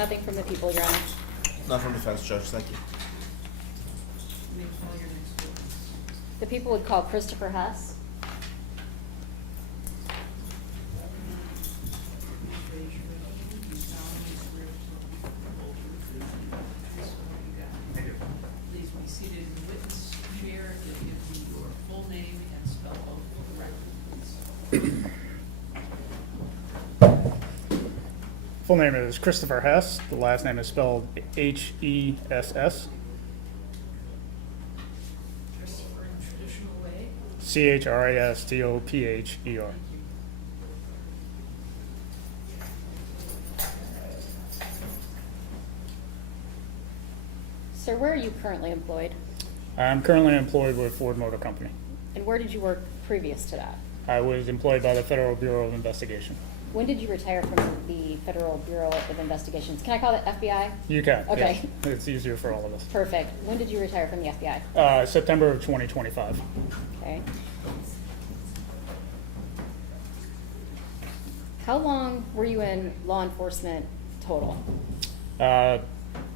Nothing from the people, Your Honor. Not from defense, Judge. Thank you. The people would call Christopher Hess. Please be seated in the witness chair and give me your full name and spell out for the record, please. Full name is Christopher Hess. The last name is spelled H-E-S-S. Christopher in the traditional way. C-H-R-I-S-T-O-P-H-E-R. Sir, where are you currently employed? I'm currently employed with Ford Motor Company. And where did you work previous to that? I was employed by the Federal Bureau of Investigation. When did you retire from the Federal Bureau of Investigations? Can I call it FBI? You can. Okay. Yes. It's easier for all of us. Perfect. When did you retire from the FBI? September of 2025. Okay. How long were you in law enforcement total? About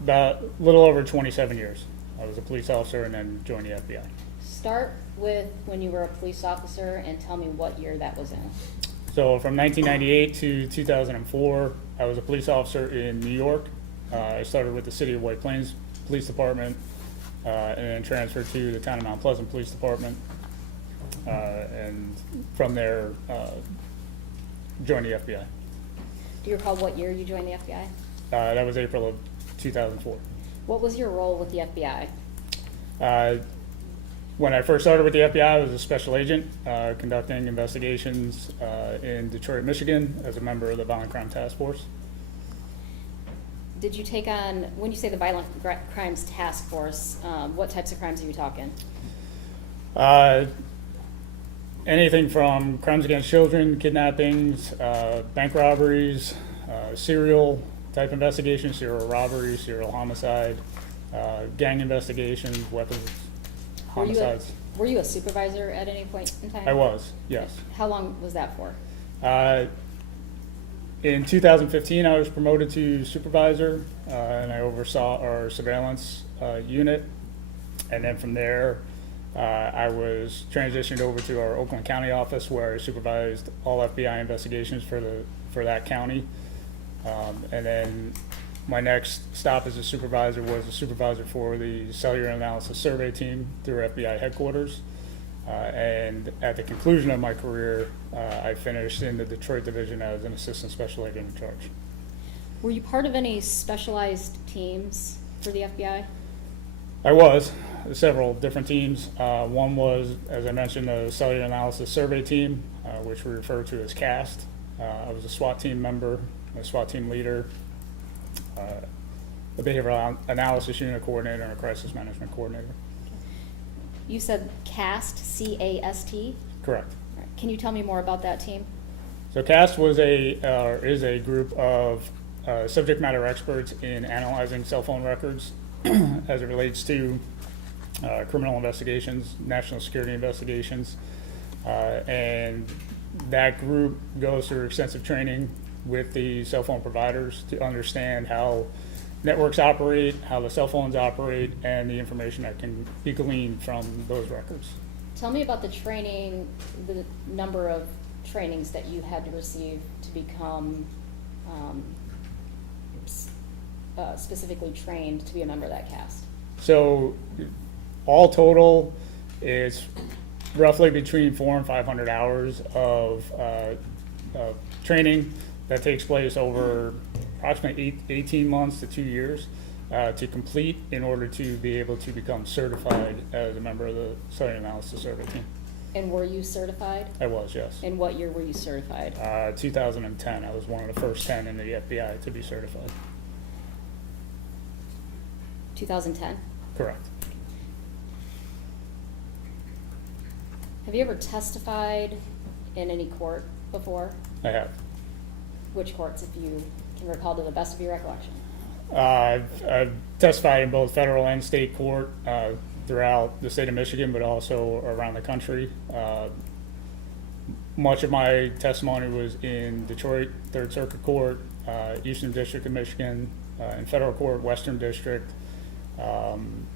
a little over 27 years. I was a police officer and then joined the FBI. Start with when you were a police officer and tell me what year that was in. So from 1998 to 2004, I was a police officer in New York. I started with the City of White Plains Police Department and then transferred to the Town of Mount Pleasant Police Department. And from there, joined the FBI. Do you recall what year you joined the FBI? That was April of 2004. What was your role with the FBI? When I first started with the FBI, I was a special agent conducting investigations in Detroit, Michigan as a member of the Violent Crime Task Force. Did you take on, when you say the Violent Crimes Task Force, what types of crimes are you talking? Anything from crimes against children, kidnappings, bank robberies, serial type investigations, serial robberies, serial homicide, gang investigations, weapons, homicides. Were you a supervisor at any point in time? I was, yes. How long was that for? In 2015, I was promoted to supervisor, and I oversaw our surveillance unit. And then from there, I was transitioned over to our Oakland County office, where I supervised all FBI investigations for that county. And then my next stop as a supervisor was a supervisor for the cellular analysis survey team through FBI headquarters. And at the conclusion of my career, I finished in the Detroit division as an assistant special agent in charge. Were you part of any specialized teams for the FBI? I was, several different teams. One was, as I mentioned, the cellular analysis survey team, which we refer to as CAST. I was a SWAT team member, a SWAT team leader, a behavioral analysis unit coordinator, and a crisis management coordinator. You said CAST, C-A-S-T? Correct. All right. Can you tell me more about that team? So CAST was is a group of subject matter experts in analyzing cell phone records as it relates to criminal investigations, national security investigations, and that group goes through extensive training with the cell phone providers to understand how networks operate, how the cell phones operate, and the information that can be gleaned from those records. Tell me about the training, the number of trainings that you had to receive to become specifically trained to be a member of that CAST. So all total is roughly between 400 and 500 hours of training that takes place over approximately 18 months to 2 years to complete in order to be able to become certified as a member of the cellular analysis survey team. And were you certified? I was, yes. In what year were you certified? 2010. I was one of the first 10 in the FBI to be certified. 2010? Correct. Have you ever testified in any court before? I have. Which courts, if you can recall to the best of your recollection? I've testified in both federal and state court throughout the state of Michigan, but also around the country. Much of my testimony was in Detroit, Third Circuit Court, Eastern District of Michigan, in federal court, Western District,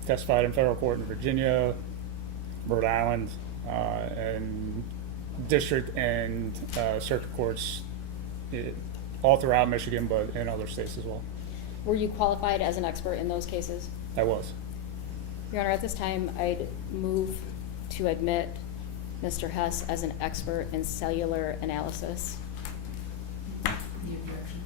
testified in federal court in Virginia, Rhode Island, and district and circuit courts all throughout Michigan, but in other states as well. Were you qualified as an expert in those cases? I was. Your Honor, at this time, I'd move to admit Mr. Hess as an expert in cellular analysis. Any objection?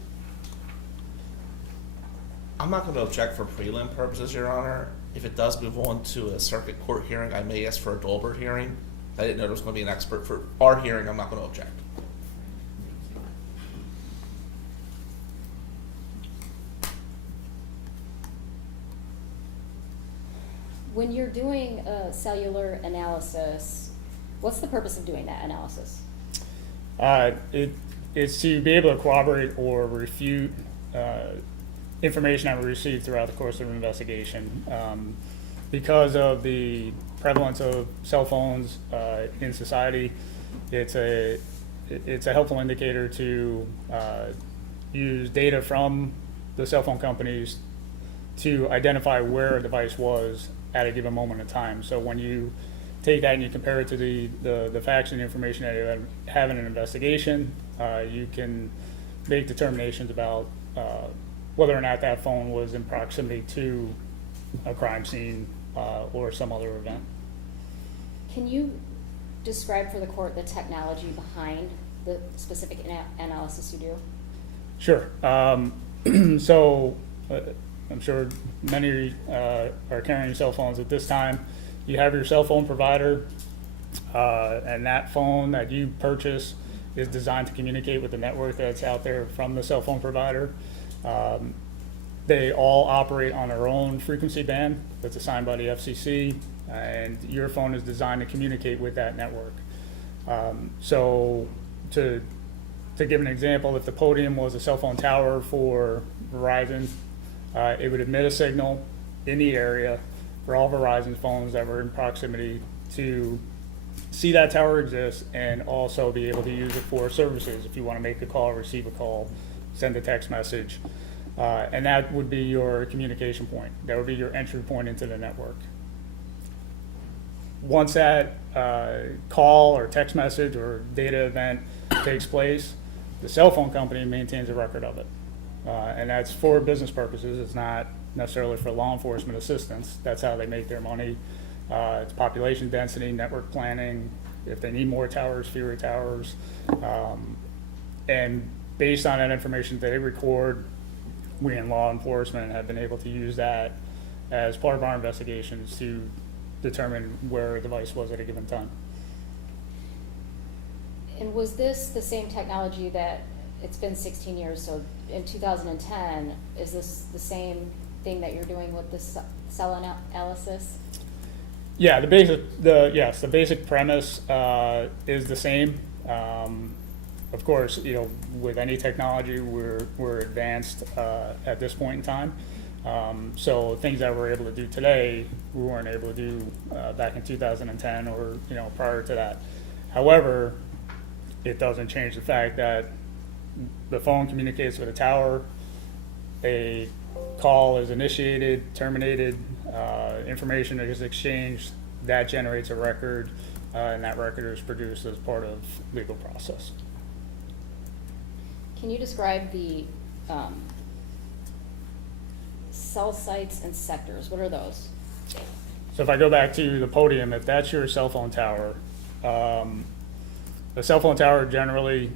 I'm not going to object for prelim purposes, Your Honor. If it does move on to a circuit court hearing, I may ask for a Dolbert hearing. I didn't know there was going to be an expert for our hearing. I'm not going to object. When you're doing a cellular analysis, what's the purpose of doing that analysis? It's to be able to corroborate or refute information that we received throughout the course of an investigation. Because of the prevalence of cell phones in society, it's a helpful indicator to use data from the cell phone companies to identify where a device was at a given moment in time. So when you take that and you compare it to the facts and information that you have in an investigation, you can make determinations about whether or not that phone was in proximity to a crime scene or some other event. Can you describe for the court the technology behind the specific analysis you do? Sure. So I'm sure many are carrying cell phones at this time. You have your cell phone provider, and that phone that you purchase is designed to communicate with the network that's out there from the cell phone provider. They all operate on their own frequency band that's assigned by the FCC, and your phone is designed to communicate with that network. So to give an example, if the podium was a cell phone tower for Verizon, it would emit a signal in the area for all Verizon phones that were in proximity to see that tower exist and also be able to use it for services if you want to make a call, receive a call, send a text message. And that would be your communication point. That would be your entry point into the network. Once that call or text message or data event takes place, the cell phone company maintains a record of it. And that's for business purposes. It's not necessarily for law enforcement assistance. That's how they make their money. It's population density, network planning, if they need more towers, fewer towers. And based on that information they record, we in law enforcement have been able to use that as part of our investigations to determine where a device was at a given time. And was this the same technology that, it's been 16 years, so in 2010, is this the same thing that you're doing with the cell analysis? Yeah, the basic premise is the same. Of course, with any technology, we're advanced at this point in time. So things that we're able to do today, we weren't able to do back in 2010 or prior to that. However, it doesn't change the fact that the phone communicates with a tower, a call is initiated, terminated, information is exchanged, that generates a record, and that record is produced as part of legal process. Can you describe the cell sites and sectors? What are those? So if I go back to the podium, if that's your cell phone tower, the cell phone tower generally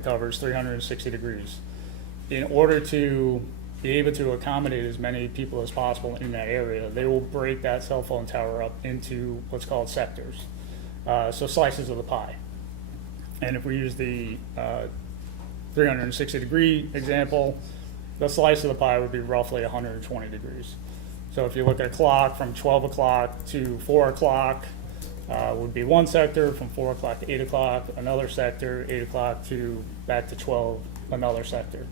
covers 360 degrees. In order to be able to accommodate as many people as possible in that area, they will break that cell phone tower up into what's called sectors, so slices of the pie. And if we use the 360-degree example, the slice of the pie would be roughly 120 degrees. So if you look at a clock from 12 o'clock to 4 o'clock, would be one sector, from 4 o'clock to 8 o'clock, another sector, 8 o'clock to back to 12, another sector.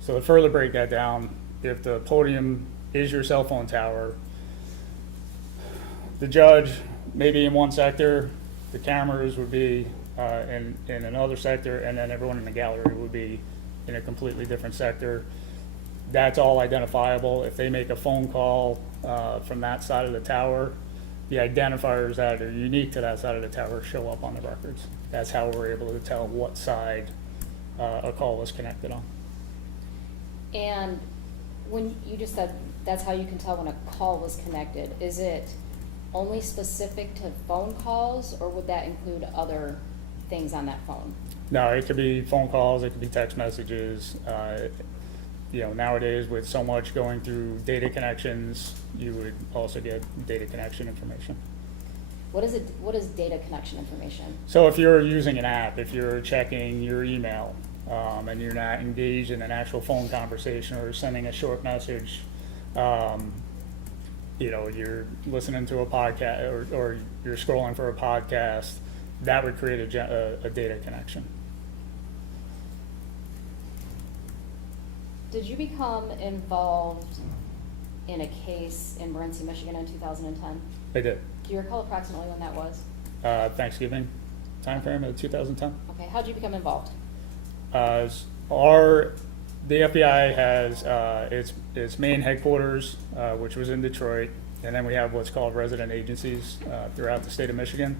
So to further break that down, if the podium is your cell phone tower, the judge may be in one sector, the cameras would be in another sector, and then everyone in the gallery would be in a completely different sector. that's all identifiable. If they make a phone call from that side of the tower, the identifiers that are unique to that side of the tower show up on the records. That's how we're able to tell what side a call was connected on. And when you just said that's how you can tell when a call was connected, is it only specific to phone calls, or would that include other things on that phone? No, it could be phone calls, it could be text messages. You know, nowadays with so much going through data connections, you would also get data connection information. What is it? What is data connection information? So if you're using an app, if you're checking your email, and you're not engaged in an actual phone conversation or sending a short message, you know, you're listening to a podcast or you're scrolling for a podcast, that would create a data connection. Did you become involved in a case in Morenci, Michigan in 2010? I did. Do you recall approximately when that was? Thanksgiving timeframe of 2010. Okay, how'd you become involved? The FBI has its main headquarters, which was in Detroit, and then we have what's called resident agencies throughout the state of Michigan.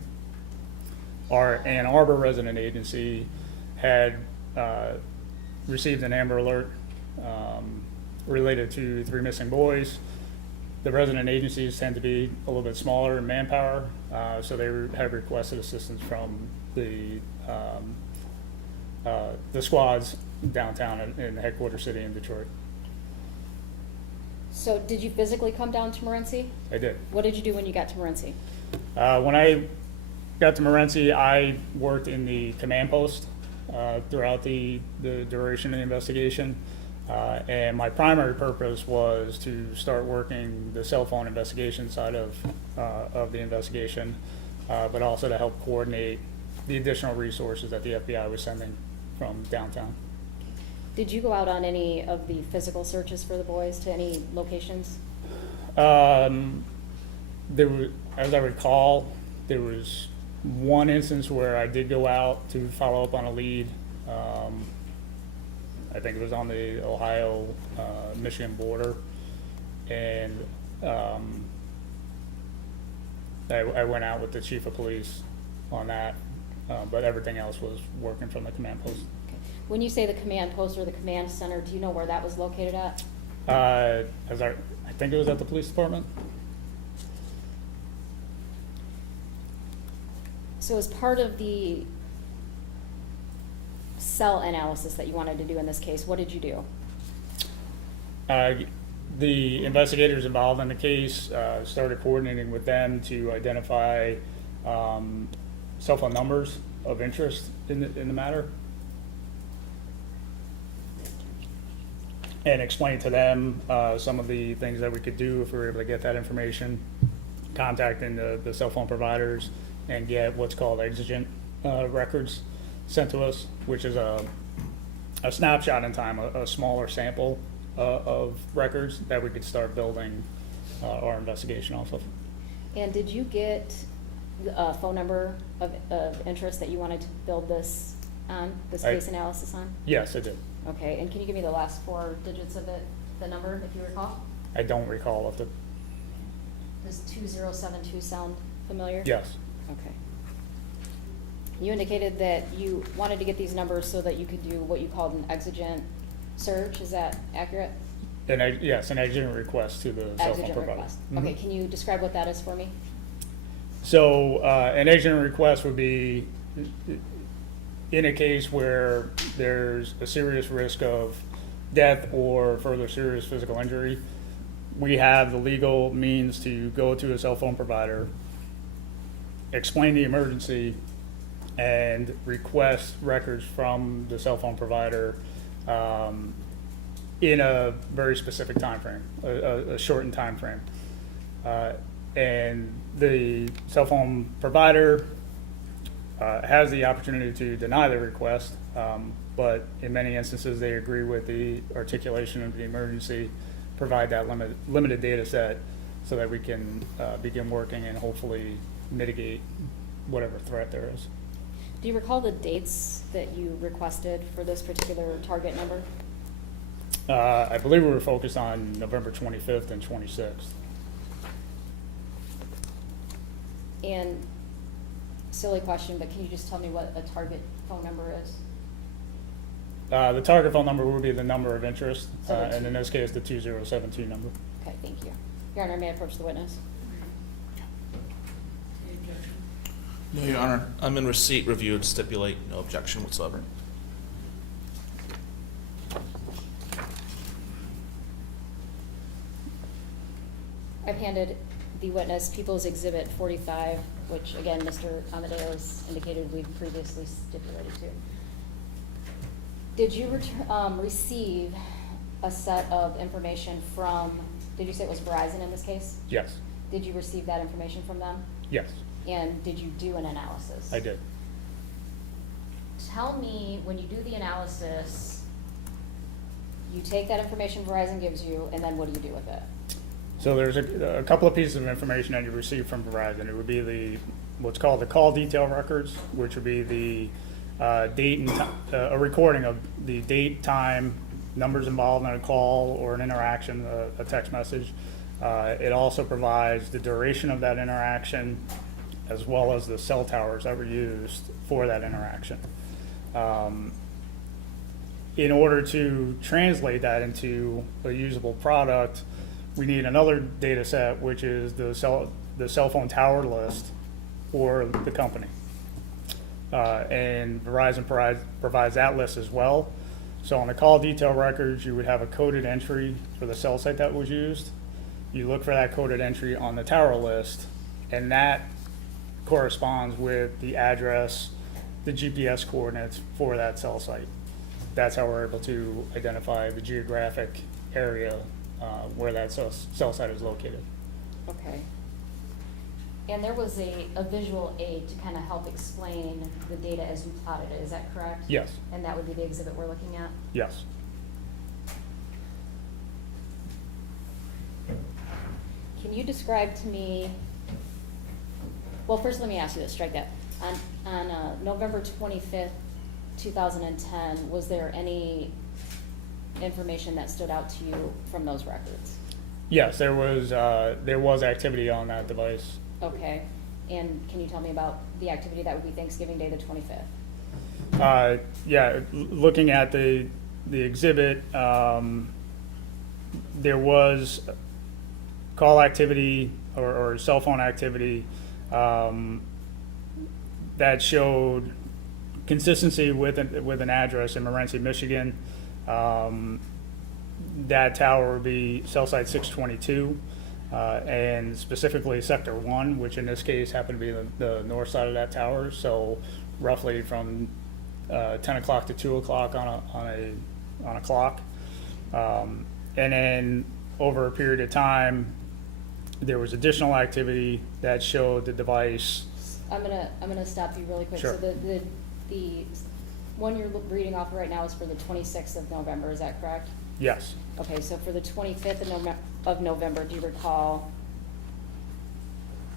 Our Ann Arbor resident agency had received an Amber Alert related to 3 missing boys. The resident agencies tend to be a little bit smaller in manpower, so they have requested assistance from the squads downtown in the headquarters city in Detroit. So did you physically come down to Morenci? I did. What did you do when you got to Morenci? When I got to Morenci, I worked in the command post throughout the duration of the investigation. And my primary purpose was to start working the cell phone investigation side of the investigation, but also to help coordinate the additional resources that the FBI was sending from downtown. Did you go out on any of the physical searches for the boys to any locations? There was, as I recall, there was one instance where I did go out to follow up on a lead. I think it was on the Ohio-Michigan border, and I went out with the chief of police on that, but everything else was working from the command post. Okay. When you say the command post or the command center, do you know where that was located at? I think it was at the police department. So as part of the cell analysis that you wanted to do in this case, what did you do? The investigators involved in the case started coordinating with them to identify cell phone numbers of interest in the matter, and explain to them some of the things that we could do if we were able to get that information, contacting the cell phone providers and get what's called exigent records sent to us, which is a snapshot in time, a smaller sample of records that we could start building our investigation off of. And did you get a phone number of interest that you wanted to build this on, this case analysis on? Yes, I did. Okay, and can you give me the last 4 digits of it, the number, if you recall? I don't recall if Does 2072 sound familiar? yes. Okay. You indicated that you wanted to get these numbers so that you could do what you called an exigent search. Is that accurate? Yes, an exigent request to the cell phone Exigent provider. request. Mhm. Okay, can you describe what that is for me? So an exigent request would be in a case where there's a serious risk of death or further serious physical injury. We have the legal means to go to a cell phone provider, explain the emergency, and request records from the cell phone provider in a very specific time frame, a shortened time frame. And the cell phone provider has the opportunity to deny the request, but in many instances they agree with the articulation of the emergency, provide that limited data set so that we can begin working and hopefully mitigate whatever threat there is. Do you recall the dates that you requested for this particular target number? I believe we were focused on November 25th and 26th. And, silly question, but can you just tell me what a target phone number is? The target phone number would be the number of interest, So the and in this case, the 2072 number. Okay, thank you. Your Honor, may I approach the witness? Any objection? No, Your Honor. I'm in receipt, reviewed, stipulate, no objection whatsoever. I've handed the witness People's Exhibit 45, which again, Mr. Amadeus indicated we previously stipulated to. Did you receive a set of information from, did you say it was Verizon in this case? Yes, Did you receive that information from them? yes, And did you do an analysis? I did. Tell me, when you do the analysis, you take that information Verizon gives you, and then what do you do with it? So there's a couple of pieces of information that you receive from Verizon. It would be what's called the call detail records, which would be the date and a recording of the date, time, numbers involved in a call or an interaction, a text message. It also provides the duration of that interaction, as well as the cell towers that were used for that interaction. In order to translate that into a usable product, we need another data set, which is the cell phone tower list for the company. And Verizon provides that list as well. So on the call detail records, you would have a coded entry for the cell site that was used. You look for that coded entry on the tower list, and that corresponds with the address, the GPS coordinates for that cell site. That's how we're able to identify the geographic area where that cell site is located. Okay. And there was a visual aid to kind of help explain the data as you plotted it, is that correct? Yes, And that would be the exhibit we're looking at? yes. Can you describe to me, well, first let me ask you this, strike that. On November 25th, 2010, was there any information that stood out to you from those records? Yes, there was activity on that device. Okay, and can you tell me about the activity that would be Thanksgiving Day, the 25th? Looking at the exhibit, there was call activity or cell phone activity that showed consistency with an address in Morenci, Michigan. That tower would be cell site 622, and specifically sector 1, which in this case happened to be the north side of that tower. So roughly from 10 o'clock to 2 o'clock on a clock. And then over a period of time, there was additional activity that showed the device. I'm gonna stop you really quick. Sure. So the one you're reading off right now is for the 26th of November, is that correct? Yes, Okay, so for the 25th of November, do you recall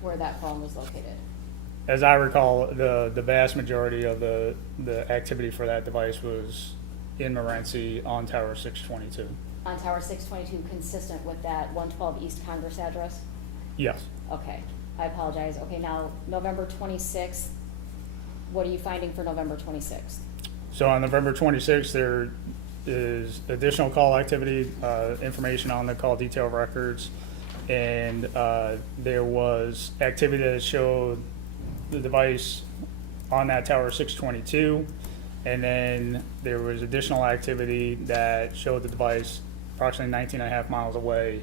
where that phone was located? as I recall, the vast majority of the activity for that device was in Morenci on tower 622. On Tower 622, consistent with that 112 East Congress address? Yes. Okay, I apologize. Okay, now, November 26th, what are you finding for November 26th? So on November 26th, there is additional call activity, information on the call detail records, and there was activity that showed the device on that tower 622, and then there was additional activity that showed the device approximately 19 and a half miles away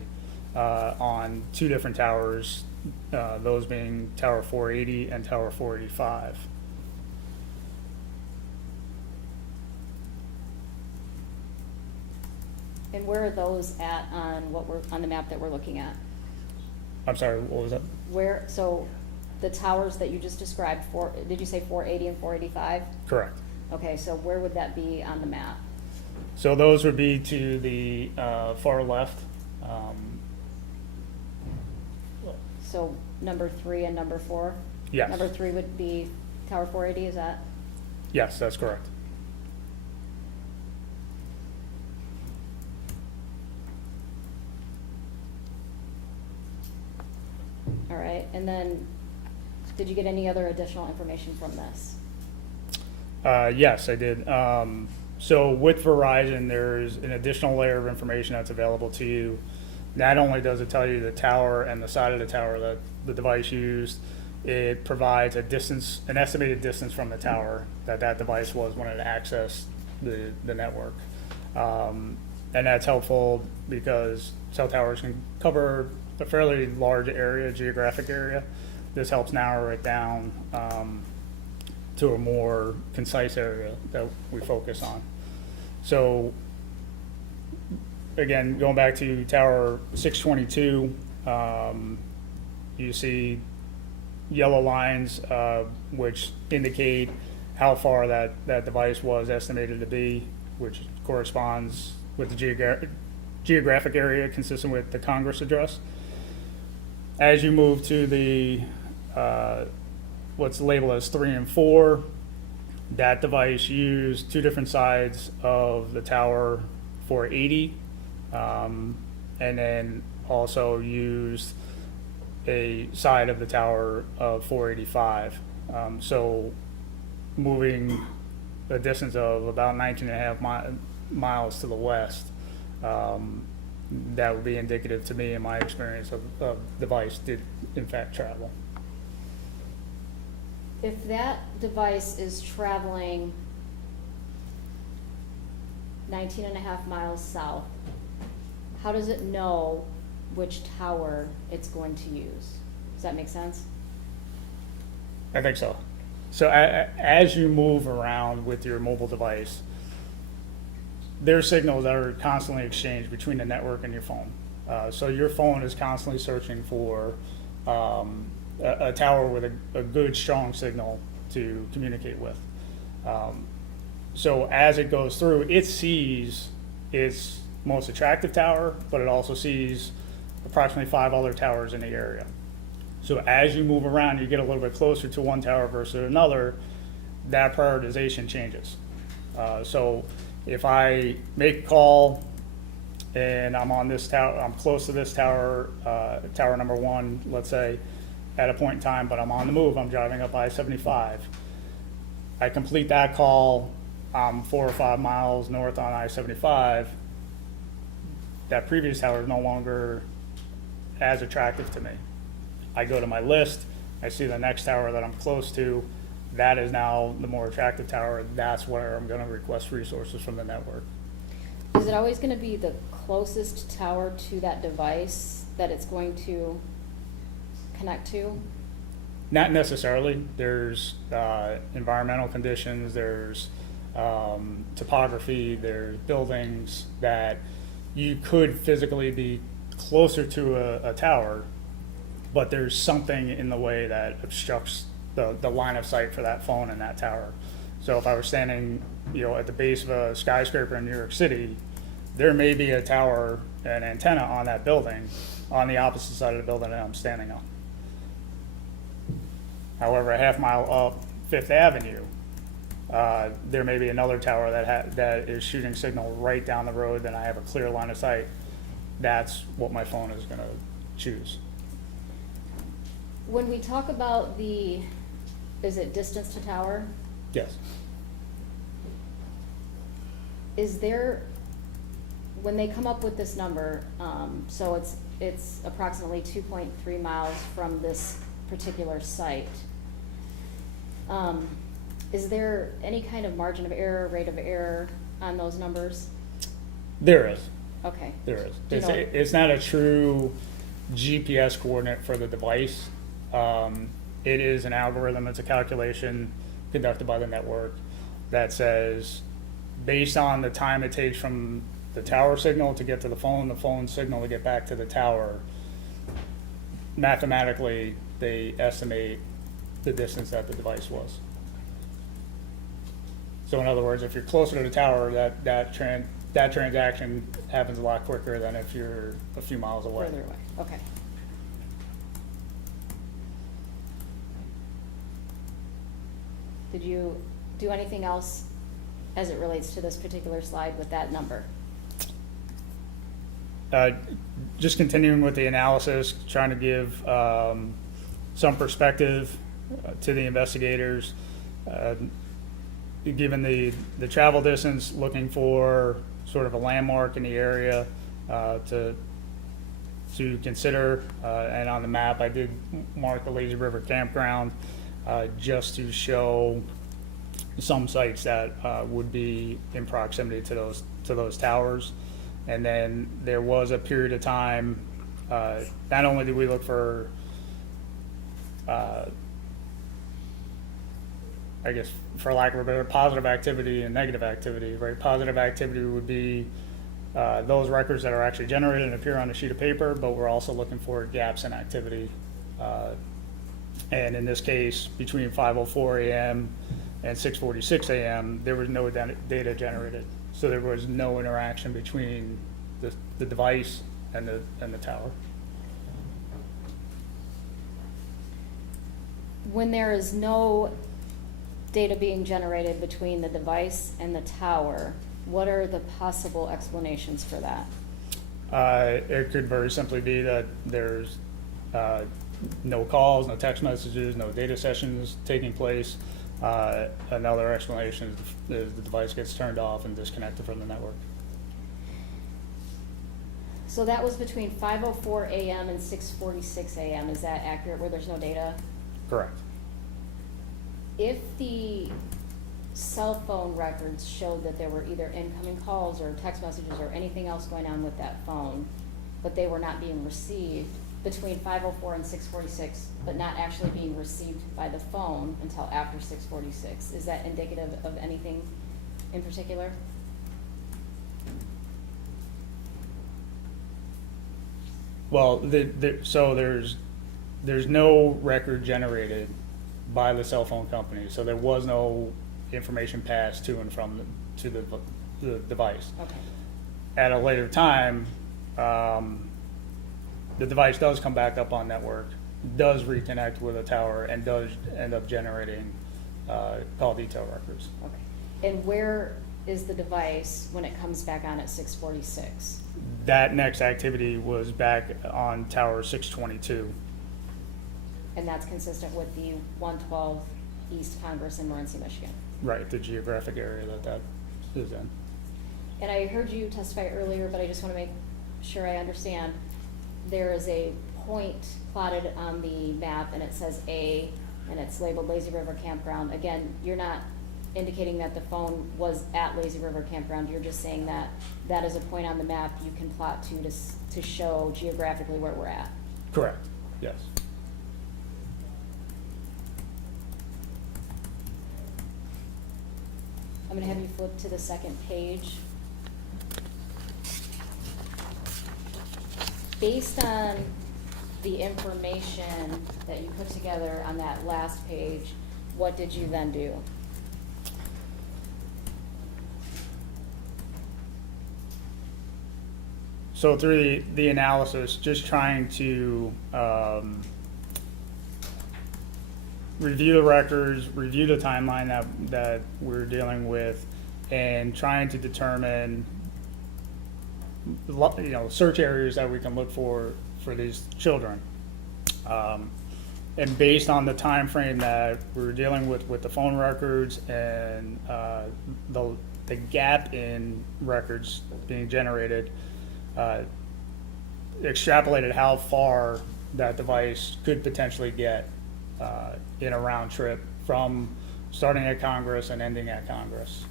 on two different towers, those being Tower 480 and Tower 485. And where are those at on the map that we're looking at? I'm sorry, what was that? Where, so the towers that you just described, did you say 480 and 485? Correct. Okay, so where would that be on the map? So those would be to the far left. So number 3 and number 4? Yes. Number 3 would be Tower 480, is that? Yes, that's correct. All right, and then, did you get any other additional information from this? Yes, I did. So with Verizon, there's an additional layer of information that's available to you. Not only does it tell you the tower and the side of the tower that the device used, it provides a distance, an estimated distance from the tower that that device was when it accessed the network. And that's helpful because cell towers can cover a fairly large area, geographic area. This helps narrow it down to a more concise area that we focus on. So again, going back to tower 622, you see yellow lines which indicate how far that device was estimated to be, which corresponds with the geographic area consistent with the Congress address. As you move to the what's labeled as 3 and 4, that device used two different sides of the tower 480, and then also used a side of the tower of 485. So moving a distance of about 19.5 miles to the west, that would be indicative to me in my experience of device did in fact travel. If that device is traveling 19.5 miles south, how does it know which tower it's going to use? Does that make sense? I think so. So as you move around with your mobile device, there's signals that are constantly exchanged between the network and your phone. So your phone is constantly searching for a tower with a good, strong signal to communicate with. So as it goes through, it sees its most attractive tower, but it also sees approximately 5 other towers in the area. So as you move around, you get a little bit closer to one tower versus another, that prioritization changes. So if I make a call and I'm on this tower, I'm close to this tower, tower number 1, let's say, at a point in time, but I'm on the move, I'm driving up I-75. I complete that call, I'm 4 or 5 miles north on I-75. That previous tower is no longer as attractive to me. I go to my list, I see the next tower that I'm close to, that is now the more attractive tower, that's where I'm gonna request resources from the network. Is it always gonna be the closest tower to that device that it's going to connect to? Not necessarily. There's environmental conditions, there's topography, there's buildings that you could physically be closer to a tower, but there's something in the way that obstructs the line of sight for that phone and that tower. So if I was standing, at the base of a skyscraper in New York City, there may be a tower, an antenna on that building, on the opposite side of the building that I'm standing on. However, a half mile up Fifth Avenue, there may be another tower that is shooting signal right down the road, then I have a clear line of sight. That's what my phone is gonna choose. When we talk about is it distance to tower? Yes. Is there, when they come up with this number, so it's approximately 2.3 miles from this particular site, is there any kind of margin of error, rate of error on those numbers? There is. Okay. There is. Do you know- It's not a true GPS coordinate for the device. It is an algorithm, it's a calculation conducted by the network that says, based on the time it takes from the tower signal to get to the phone signal to get back to the tower, mathematically, they estimate the distance that the device was. So in other words, if you're closer to the tower, that transaction happens a lot quicker than if you're a few miles away. Further away, okay. Did you do anything else as it relates to this particular slide with that number? Just continuing with the analysis, trying to give some perspective to the investigators. Given the travel distance, looking for sort of a landmark in the area to consider. And on the map, I did mark the Lazy River Campground just to show some sites that would be in proximity to those towers. And then there was a period of time, not only did we look for, I guess, for lack of a better, positive activity and negative activity, right? Positive activity would be those records that are actually generated and appear on a sheet of paper, but we're also looking for gaps in activity. And in this case, between 5:04 a.m. and 6:46 a.m., there was no data generated. So there was no interaction between the device and the tower. When there is no data being generated between the device and the tower, what are the possible explanations for that? It could very simply be that there's no calls, no text messages, no data sessions taking place. Another explanation is the device gets turned off and disconnected from the network. So that was between 5:04 a.m. and 6:46 a.m. Is that accurate, where there's no data? Correct. If the cell phone records showed that there were either incoming calls or text messages or anything else going on with that phone, but they were not being received between 5:04 and 6:46, but not actually being received by the phone until after 6:46, is that indicative of anything in particular? Well, so there's no record generated by the cell phone company, so there was no information passed to and from to the device. Okay. At a later time, the device does come back up on network, does reconnect with a tower, and does end up generating call detail records. Okay. And where is the device when it comes back on at 6:46? That next activity was back on tower 622. And that's consistent with the 112 East Congress in Morenci, Michigan? Right, the geographic area that is in. And I heard you testify earlier, but I just want to make sure I understand. There is a point plotted on the map, and it says A, and it's labeled Lazy River Campground. Again, you're not indicating that the phone was at Lazy River Campground. You're just saying that that is a point on the map you can plot to show geographically where we're at. Correct, yes. I'm going to have you flip to the second page. Based on the information that you put together on that last page, what did you then do? So through the analysis, just trying to review the records, review the timeline that we're dealing with, and trying to determine, search areas that we can look for these children. And based on the time frame that we're dealing with the phone records and the gap in records being generated, extrapolated how far that device could potentially get in a round trip from starting at Congress and ending at Congress.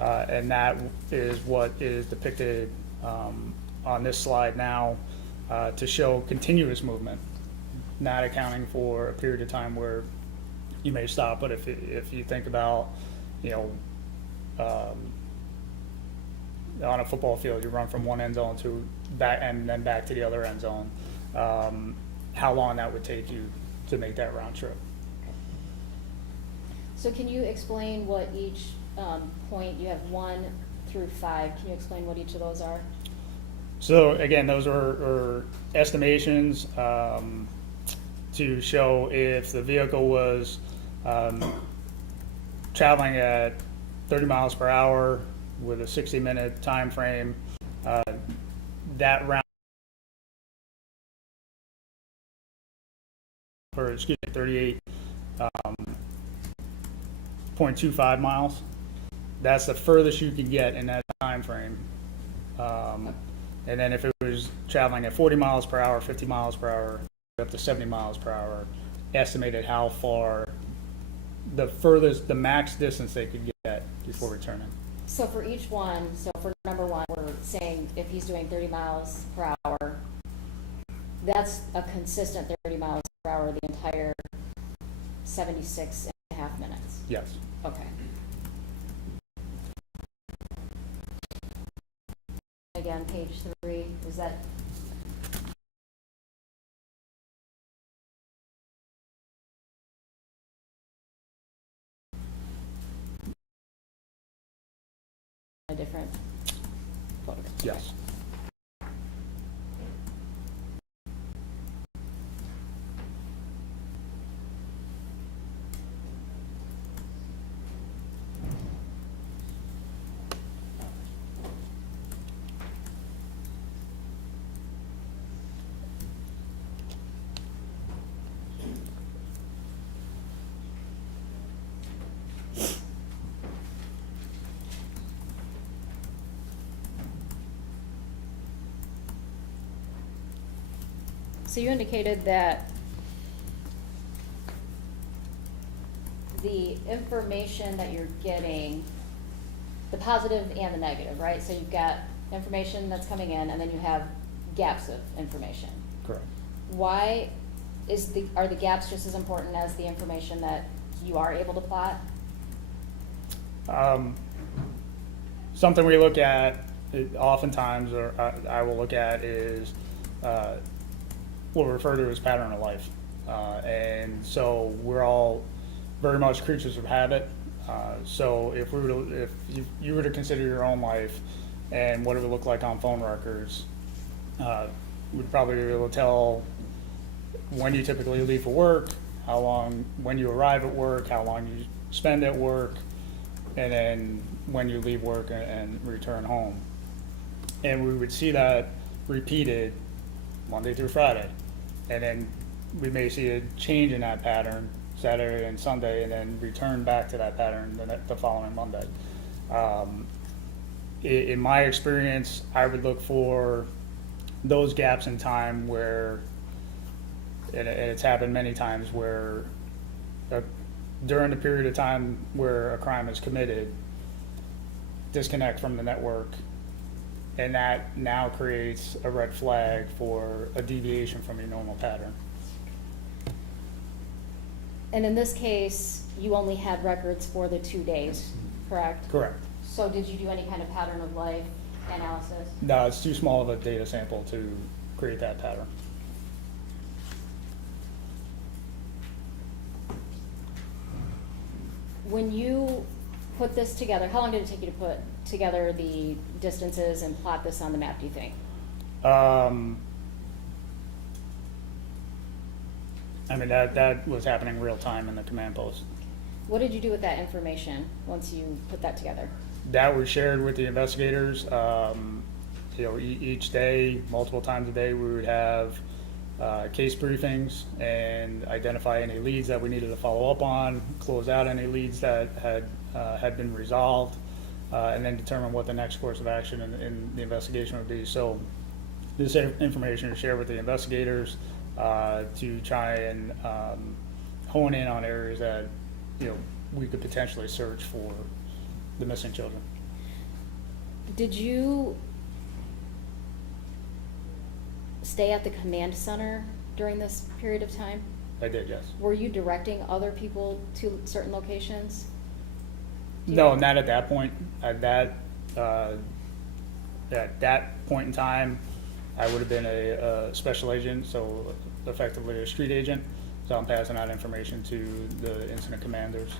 And that is what is depicted on this slide now to show continuous movement, not accounting for a period of time where you may stop. But if you think about, on a football field, you run from one end zone to back and then back to the other end zone, how long that would take you to make that round trip. So can you explain what each point, you have 1 through 5, can you explain what each of those are? So again, those are estimations to show if the vehicle was traveling at 30 miles per hour with a 60-minute time frame, that round or excuse me, 38, 0.25 miles. That's the furthest you can get in that time frame. And then if it was traveling at 40 miles per hour, 50 miles per hour, up to 70 miles per hour, estimated how far the furthest, the max distance they could get before returning. So for each one, so for number one, we're saying if he's doing 30 miles per hour, that's a consistent 30 miles per hour the entire 76.5 minutes. Yes. Okay. Again, page 3, is that? A different photograph. Yes. So you indicated that the information that you're getting, the positive and the negative, right? So you've got information that's coming in, and then you have gaps of information. Correct. Why are the gaps just as important as the information that you are able to plot? Something we look at oftentimes, or I will look at, is what we refer to as pattern of life. And so we're all very much creatures of habit. So if you were to consider your own life and what it would look like on phone records, we'd probably be able to tell when you typically leave for work, how long, when you arrive at work, how long you spend at work, and then when you leave work and return home. And we would see that repeated Monday through Friday. And then we may see a change in that pattern Saturday and Sunday, and then return back to that pattern the following Monday. In my experience, I would look for those gaps in time where, and it's happened many times, where during the period of time where a crime is committed, disconnect from the network, and that now creates a red flag for a deviation from your normal pattern. And in this case, you only had records for the 2 days, correct? Correct. So did you do any kind of pattern of life analysis? No, it's too small of a data sample to create that pattern. When you put this together, how long did it take you to put together the distances and plot this on the map, do you think? I mean, that was happening real time in the command post. What did you do with that information once you put that together? That was shared with the investigators. Each day, multiple times a day, we would have case briefings and identify any leads that we needed to follow up on, close out any leads that had been resolved, and then determine what the next course of action in the investigation would be. So this information is shared with the investigators to try and hone in on areas that we could potentially search for the missing children. Did you stay at the command center during this period of time? I did, yes. Were you directing other people to certain locations? No, not at that point. At that point in time, I would have been a special agent, so effectively a street agent. So I'm passing out information to the incident commanders.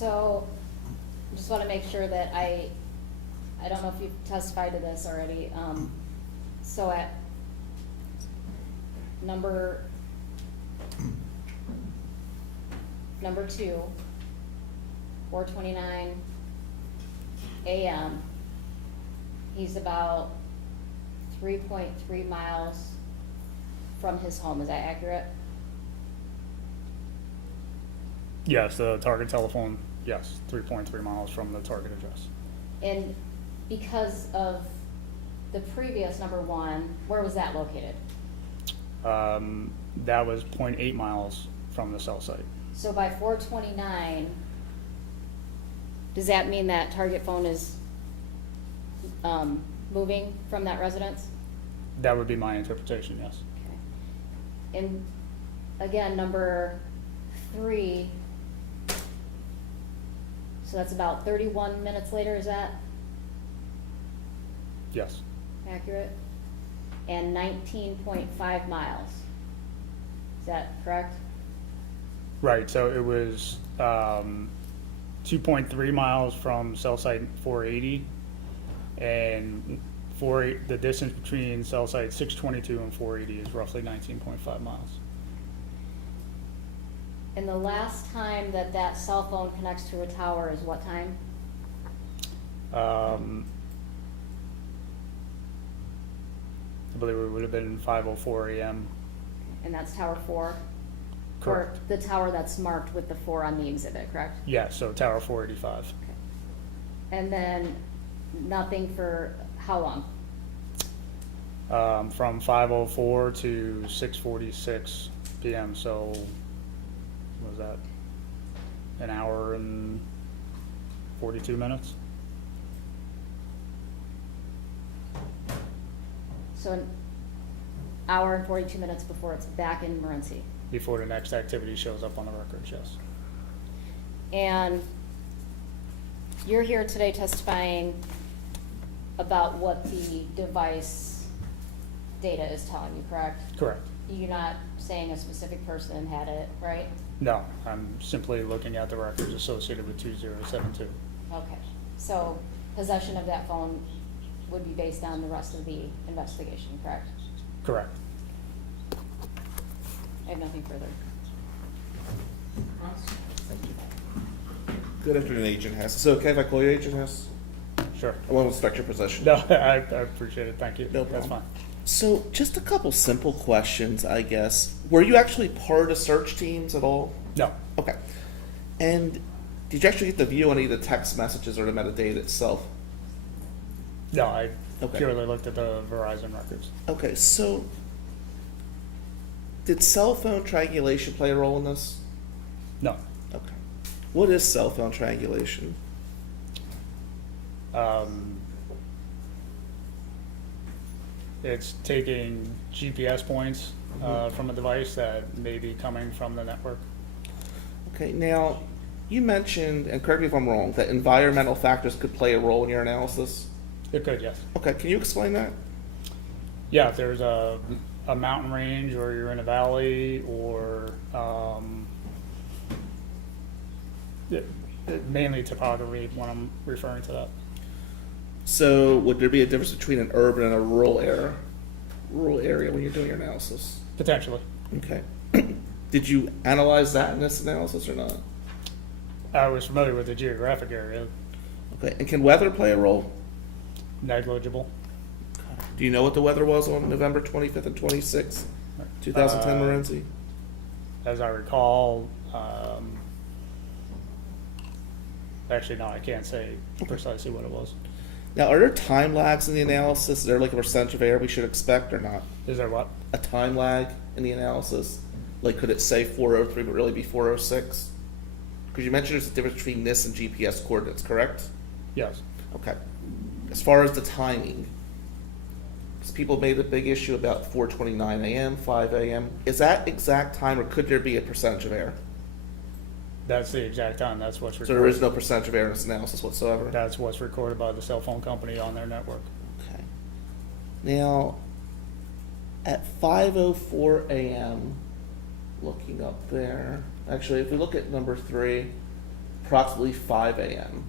So, just wanna make sure that I don't know if you've testified to this already, so at number 2, 4:29 AM, he's about 3.3 miles from his home, is that accurate? Yes, the target telephone, yes, 3.3 miles from the target address. And because of the previous number 1, where was that located? That was 0.8 miles from the cell site. So by 4:29, does that mean that target phone is moving from that residence? That would be my interpretation, yes. Okay. And again, number 3, so that's about 31 minutes later, is that Yes, accurate? And 19.5 miles, is that correct? right, so it was 2.3 miles from cell site 480, and the distance between cell site 622 and 480 is roughly 19.5 miles. And the last time that that cell phone connects to a tower is what time? I believe it would have been 5:04 a.m. And that's tower 4? Correct. Or the tower that's marked with the 4 on the exhibit, correct? Yeah, so tower 485. Okay. And then nothing for how long? From 5:04 to 6:46 p.m. So what was that? An hour and 42 minutes? So an hour and 42 minutes before it's back in Morenci. Before the next activity shows up on the records, yes. And you're here today testifying about what the device data is telling you, correct? Correct. You're not saying a specific person had it, right? No, I'm simply looking at the records associated with 2072. Okay, so possession of that phone would be based on the rest of the investigation, correct? Correct. I have nothing further. Ross? Thank you. Good afternoon, Agent Hess. Is it okay if I call you Agent Hess? Sure. I won't respect your position. No, I appreciate it. Thank you. No That's problem. fine. So, just a couple simple questions, I guess. Were you actually part of search teams at all? No, Okay. And did you actually get the view on any of the text messages or the metadata itself? no, I Okay. purely looked at the Verizon records. Okay, so did cell phone triangulation play a role in this? No. Okay. What is cell phone triangulation? It's taking GPS points from a device that may be coming from the network. Okay, now you mentioned, and correct me if I'm wrong, that environmental factors could play a role in your analysis. It could, yes. Okay, can you explain that? Yeah, if there's a mountain range, or you're in a valley, or mainly topography when I'm referring to that. So would there be a difference between an urban and a rural area when you're doing your analysis? Potentially. Okay. Did you analyze that in this analysis or not? I was familiar with the geographic area. Okay, and can weather play a role? Negligible. Do you know what the weather was on November 25th and 26th, 2010, Morenci? As I recall, actually, no, I can't say precisely what it was. Now, are there time lags in the analysis? Is there like a percentage of error we should expect or not? Is there what? A time lag in the analysis? Like, could it say 403 but really be 406? Because you mentioned there's a difference between this and GPS coordinates, correct? Yes. Okay. As far as the timing, because people made a big issue about 4:29 a.m., 5 a.m. Is that exact time, or could there be a percentage of error? That's the exact time. That's what's So recorded. there is no percentage of error in this analysis whatsoever? That's what's recorded by the cell phone company on their network. Okay. Now, at 5:04 a.m., looking up there, actually, if we look at number 3, approximately 5 a.m.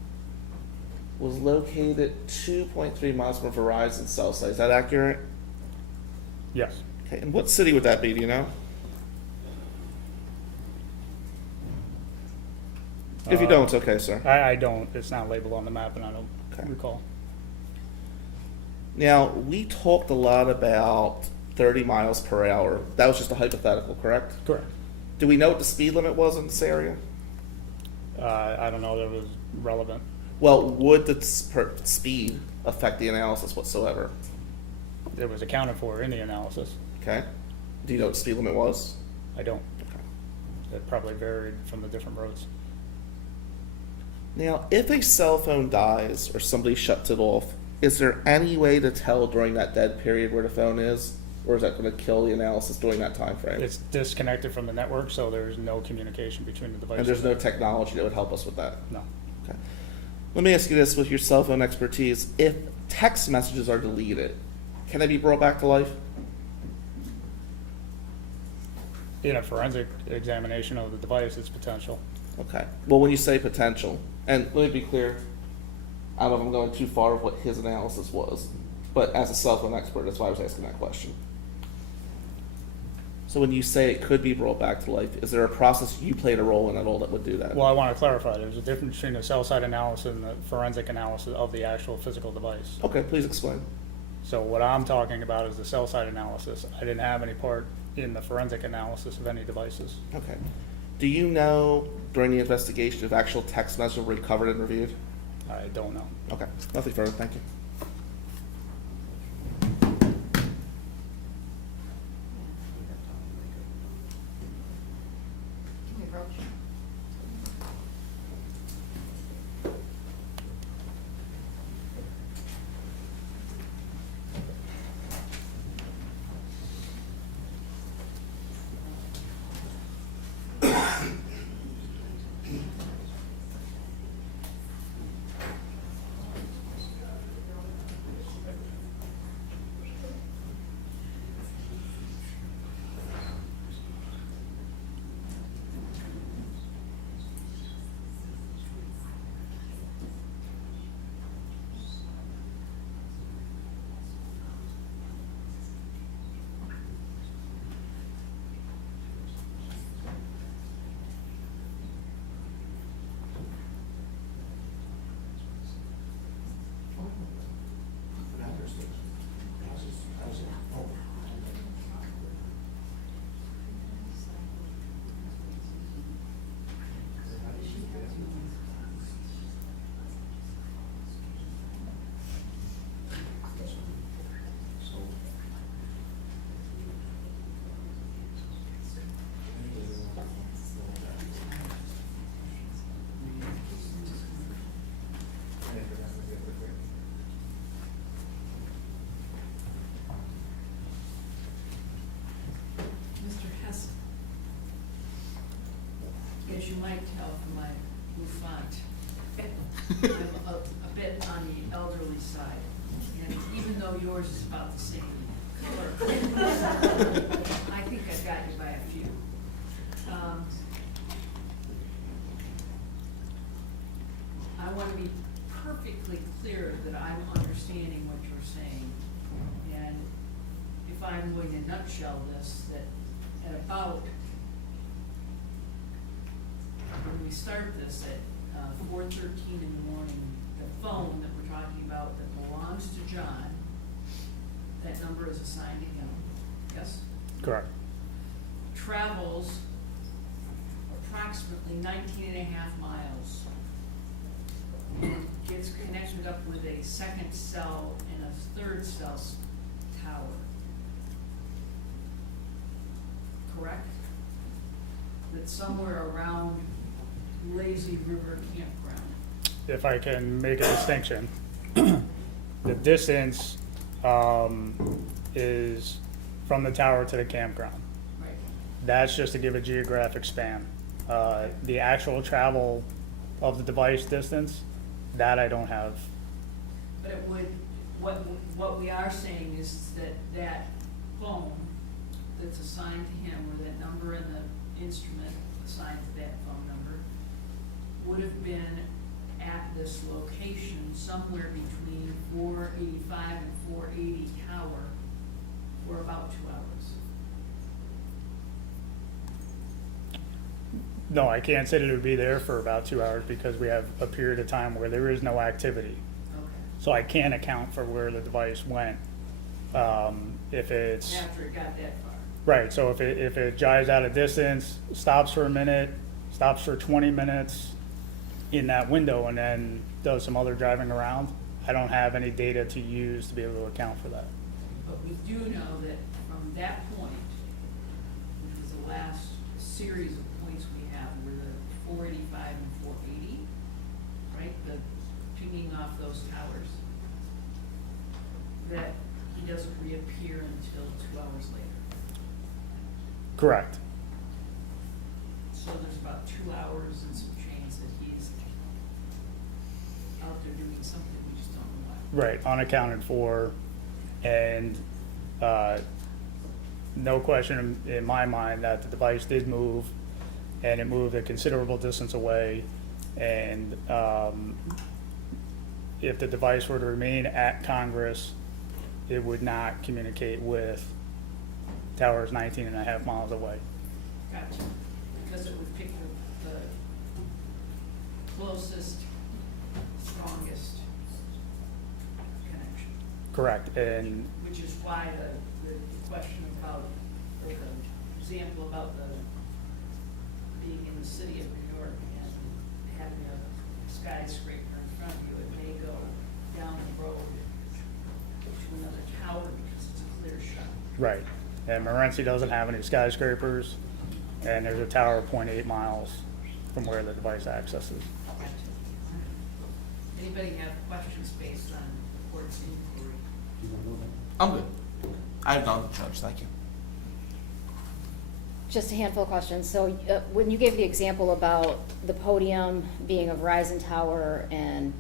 was located 2.3 miles from Verizon's cell site. Is that accurate? Yes. Okay, and what city would that be, do you know? If you don't, it's okay, sir. I don't, it's not labeled on the map and I don't Okay. recall. Now, we talked a lot about 30 miles per hour. That was just a hypothetical, correct? Correct. Do we know what the speed limit was in this area? I don't know that it was relevant. Well, would the speed affect the analysis whatsoever? It was accounted for in the analysis. Okay. Do you know what the speed limit was? I don't. Okay. It probably varied from the different roads. Now, if a cell phone dies or somebody shuts it off, is there any way to tell during that dead period where the phone is? Or is that going to kill the analysis during that time frame? It's disconnected from the network, so there's no communication between the devices. And there's no technology that would help us with that? No. Okay. Let me ask you this with your cell phone expertise. If text messages are deleted, can they be brought back to life? In a forensic examination of the device, it's potential. Okay. Well, when you say potential, and let me be clear, I don't know if I'm going too far with what his analysis was, but as a cell phone expert, that's why I was asking that question. So when you say it could be brought back to life, is there a process you played a role in at all that would do that? Well, I want to clarify, there's a difference between the cell site analysis and the forensic analysis of the actual physical device. Okay, please explain. So what I'm talking about is the cell site analysis. I didn't have any part in the forensic analysis of any devices. Okay. Do you know during the investigation if actual text messages were recovered and reviewed? I don't know. Okay, nothing further, thank you. Can we approach? Mr. Hess, as you might tell from my bouffant, I'm a bit on the elderly side. And even though yours is about the same color, I think I've got you by a few. I want to be perfectly clear that I'm understanding what you're saying. And if I'm going to nutshell this, that at about, when we start this at 4:13 in the morning, the phone that we're talking about that belongs to John, that number is assigned to him, yes? Correct. Travels approximately 19 and a half miles. And gets connected up with a second cell and a third cell tower. Correct? That's somewhere around Lazy River Campground. If I can make a distinction, the distance is from the tower to the campground. Right. That's just to give a geographic span. The actual travel of the device distance, that I don't have. But it would, what we are saying is that that phone that's assigned to him, or that number in the instrument assigned to that phone number, would have been at this location somewhere between 485 and 480 tower for about 2 hours. No, I can't say that it would be there for about 2 hours because we have a period of time where there is no activity. Okay. So I can't account for where the device went. If it's, After it got that far. right, so if it jives out a distance, stops for a minute, stops for 20 minutes in that window and then does some other driving around, I don't have any data to use to be able to account for that. But we do know that from that point, which is the last series of points we have, were the 485 and 480, right? The pinging off those towers, that he doesn't reappear until 2 hours later. Correct. So there's about 2 hours and some change that he's out there doing something, we just don't know what. Right, unaccounted for, and no question in my mind that the device did move, and it moved a considerable distance away, and if the device were to remain at Congress, it would not communicate with towers 19 and a half miles away. Gotcha. Because it would pick the closest, strongest connection. Correct, and Which is why the question about, or the example about the being in the city of New York and having a skyscraper in front of you, it may go down the road to another tower because it's a clear shot. right, and Morenci doesn't have any skyscrapers, and there's a tower 0.8 miles from where the device accesses. Gotcha. Anybody have questions based on the court's inquiry? I'm good. I have none, Judge, thank you. Just a handful of questions. So when you gave the example about the podium being a Verizon tower and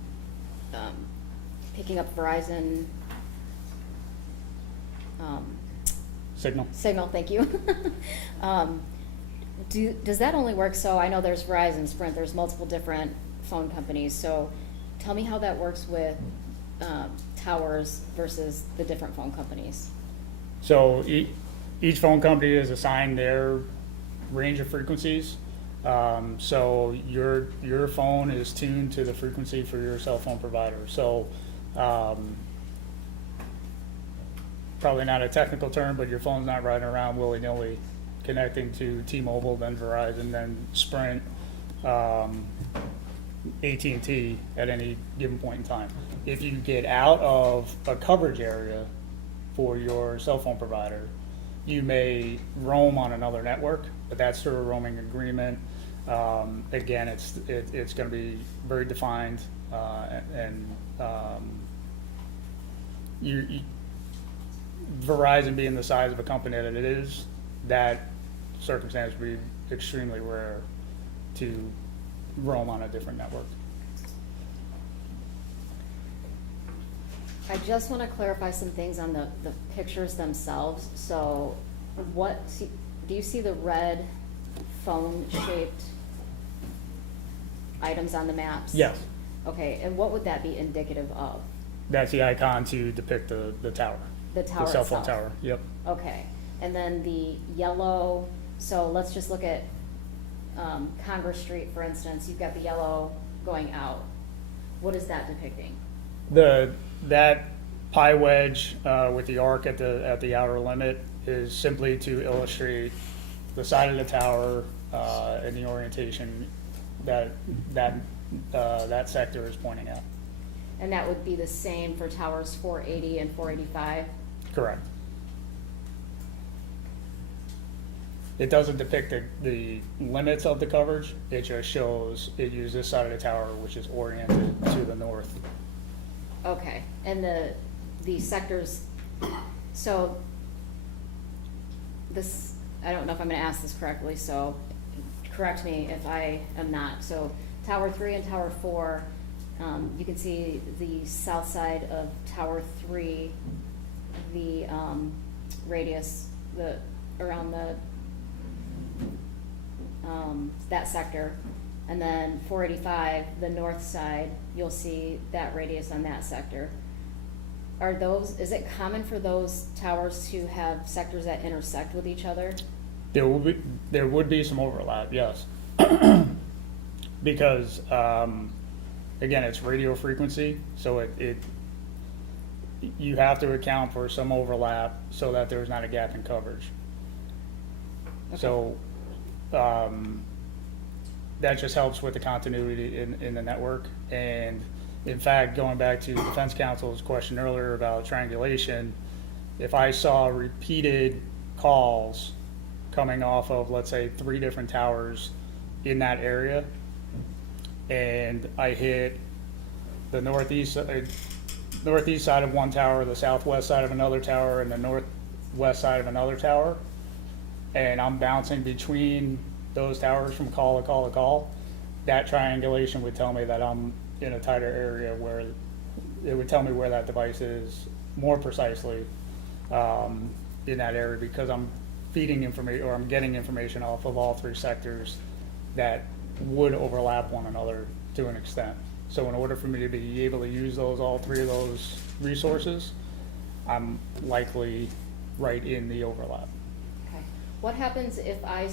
picking up Verizon Signal? signal, thank you. Does that only work? So I know there's Verizon, Sprint, there's multiple different phone companies. So tell me how that works with towers versus the different phone companies. So each phone company is assigned their range of frequencies. So your phone is tuned to the frequency for your cell phone provider. So probably not a technical term, but your phone's not riding around willy-nilly connecting to T-Mobile, then Verizon, then Sprint, AT&T at any given point in time. If you get out of a coverage area for your cell phone provider, you may roam on another network, but that's through a roaming agreement. Again, it's going to be very defined, and Verizon being the size of a company that it is, that circumstance would be extremely rare to roam on a different network. I just want to clarify some things on the pictures themselves. So do you see the red phone-shaped items on the maps? Yes, Okay, and what would that be indicative of? that's the icon to depict the tower. The tower The cell phone itself? tower, yep. Okay, and then the yellow, so let's just look at Congress Street, for instance. You've got the yellow going out. What is that depicting? That pie wedge with the arc at the outer limit is simply to illustrate the side of the tower and the orientation that sector is pointing at. And that would be the same for towers 480 and 485? Correct. It doesn't depict the limits of the coverage. It just shows it uses this side of the tower, which is oriented to the north. Okay, and the sectors, so this, I don't know if I'm gonna ask this correctly, so correct me if I am not. So Tower 3 and Tower 4, you can see the south side of Tower 3, the radius, around the that sector And then 485, the north side, you'll see that radius on that sector. Are those, is it common for those towers to have sectors that intersect with each other? There would be some overlap, yes. Because, again, it's radio frequency, so you have to account for some overlap so that there's not a gap in coverage. So, that just helps with the continuity in the network. And in fact, going back to Defense Counsel's question earlier about triangulation, if I saw repeated calls coming off of, let's say, 3 different towers in that area, and I hit the northeast side of one tower, the southwest side of another tower, and the northwest side of another tower, and I'm bouncing between those towers from call to call to call, that triangulation would tell me that I'm in a tighter area, where it would tell me where that device is more precisely in that area, because I'm feeding information, or I'm getting information off of all 3 sectors that would overlap one another to an extent. So in order for me to be able to use all 3 of those resources, I'm likely right in the overlap. Okay. What happens if I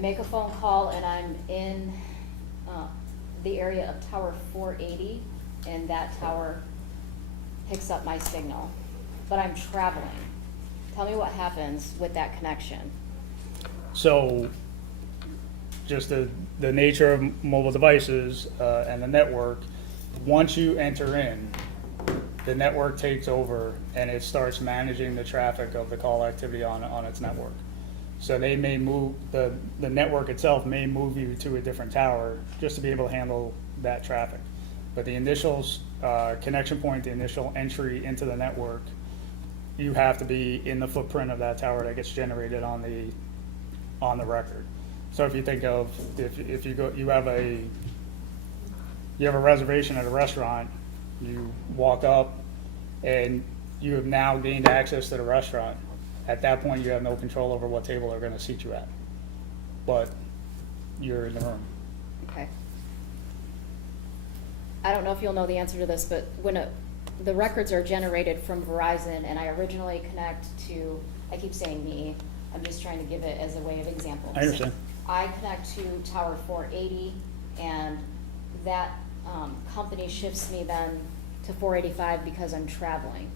make a phone call and I'm in the area of tower 480, and that tower picks up my signal, but I'm traveling? Tell me what happens with that connection. So just the nature of mobile devices and the network, once you enter in, the network takes over and it starts managing the traffic of the call activity on its network. So they may move, the network itself may move you to a different tower just to be able to handle that traffic. But the initial connection point, the initial entry into the network, you have to be in the footprint of that tower that gets generated on the record. So if you think of, if you have a reservation at a restaurant, you walk up and you have now gained access to the restaurant. At that point, you have no control over what table they're gonna seat you at, but you're in the room. Okay. I don't know if you'll know the answer to this, but when the records are generated from Verizon, and I originally connect to, I keep saying me, I'm just trying to give it as a way of example. I understand. I connect to tower 480, and that company shifts me then to 485 because I'm traveling.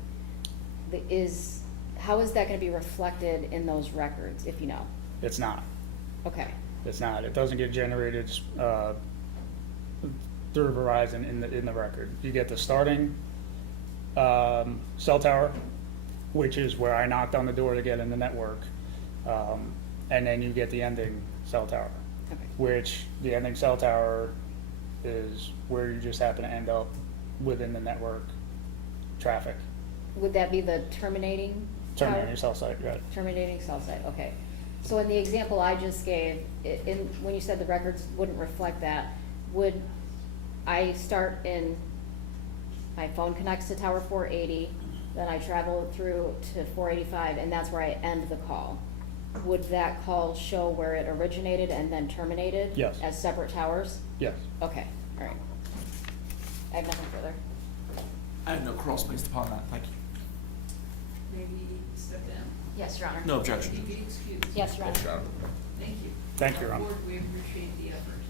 How is that gonna be reflected in those records, if you know? It's not. Okay, It's not. It doesn't get generated through Verizon in the record. You get the starting cell tower, which is where I knocked on the door to get in the network, and then you get the ending cell tower, okay. which the ending cell tower is where you just happen to end up within the network traffic. Would that be the terminating tower? Terminating cell site, got it. Terminating cell site, okay. So in the example I just gave, when you said the records wouldn't reflect that, would I start in, my phone connects to tower 480, then I travel through to 485, and that's where I end the call. Would that call show where it originated and then terminated? Yes. As separate towers? Yes. Okay, all right. I have nothing further. I have no cross based upon that, thank you. Maybe step down. Yes, Your Honor. No objection. Maybe be excused. Yes, Your Honor. Yes, Your Honor. Thank you. Thank you, Your Our Honor. board, we appreciate the effort.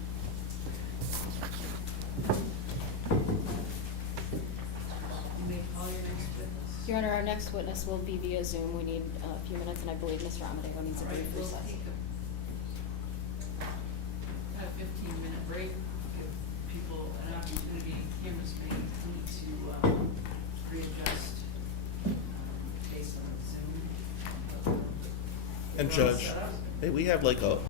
You may call your next witness. Your Honor, our next witness will be via Zoom. We need a few minutes, and I believe Mr. Amadeo needs a All right, brief we'll recess. take a 15-minute break, give people an opportunity, cameras may need to readjust based on Zoom. And We're all Judge, set up? hey, we have like a